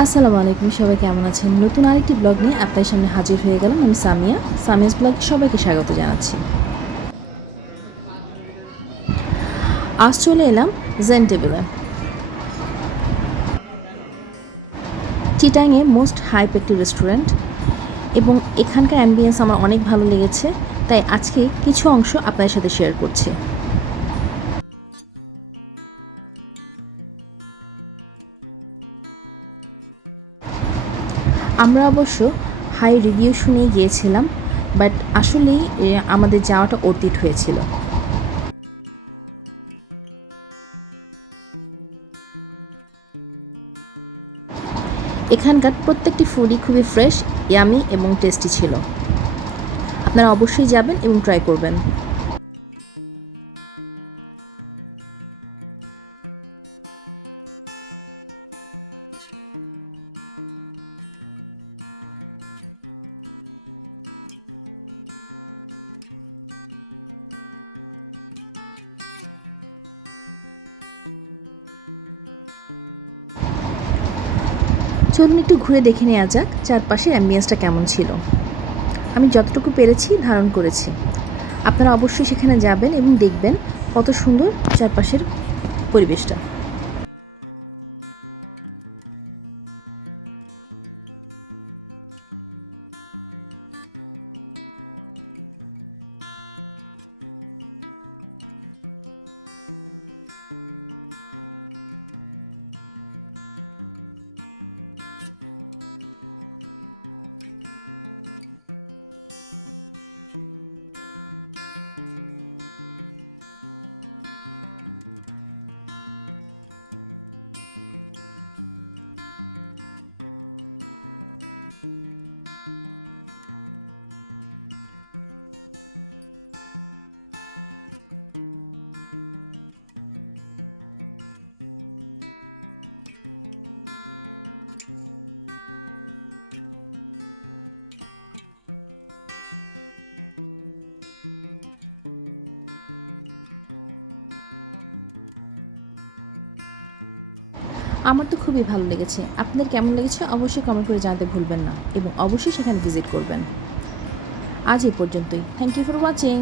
আসসালামু আলাইকুম, সবাই কেমন আছেন? নতুন আরেকটি ব্লগ নিয়ে আপনার সামনে হাজির হয়ে গেলাম আমি সামিয়া। সামিয়াস ব্লগে সবাইকে স্বাগত জানাচ্ছি। আজ চলে এলাম জেন টেবিলে চিটাংয়ে মোস্ট হাইপ একটি রেস্টুরেন্ট এবং এখানকার অ্যাম্বিয়েন্স আমার অনেক ভালো লেগেছে, তাই আজকে কিছু অংশ আপনাদের সাথে শেয়ার করছি। আমরা অবশ্য হাই রিভিউ শুনেই গিয়েছিলাম, বাট আসলেই আমাদের যাওয়াটা অতীত হয়েছিল। এখানকার প্রত্যেকটি ফুডই খুবই ফ্রেশ ইয়ামি এবং টেস্টি ছিল। আপনারা অবশ্যই যাবেন এবং ট্রাই করবেন। চলুন একটু ঘুরে দেখে নেওয়া যাক চারপাশে অ্যাম্বিয়েন্সটা কেমন ছিল। আমি যতটুকু পেরেছি ধারণ করেছি। আপনারা অবশ্যই সেখানে যাবেন এবং দেখবেন কত সুন্দর চারপাশের পরিবেশটা। আমার তো খুবই ভালো লেগেছে। আপনাদের কেমন লেগেছে অবশ্যই কমেন্ট করে জানাতে ভুলবেন না এবং অবশ্যই সেখানে ভিজিট করবেন। আজ এ পর্যন্তই। Thank you for watching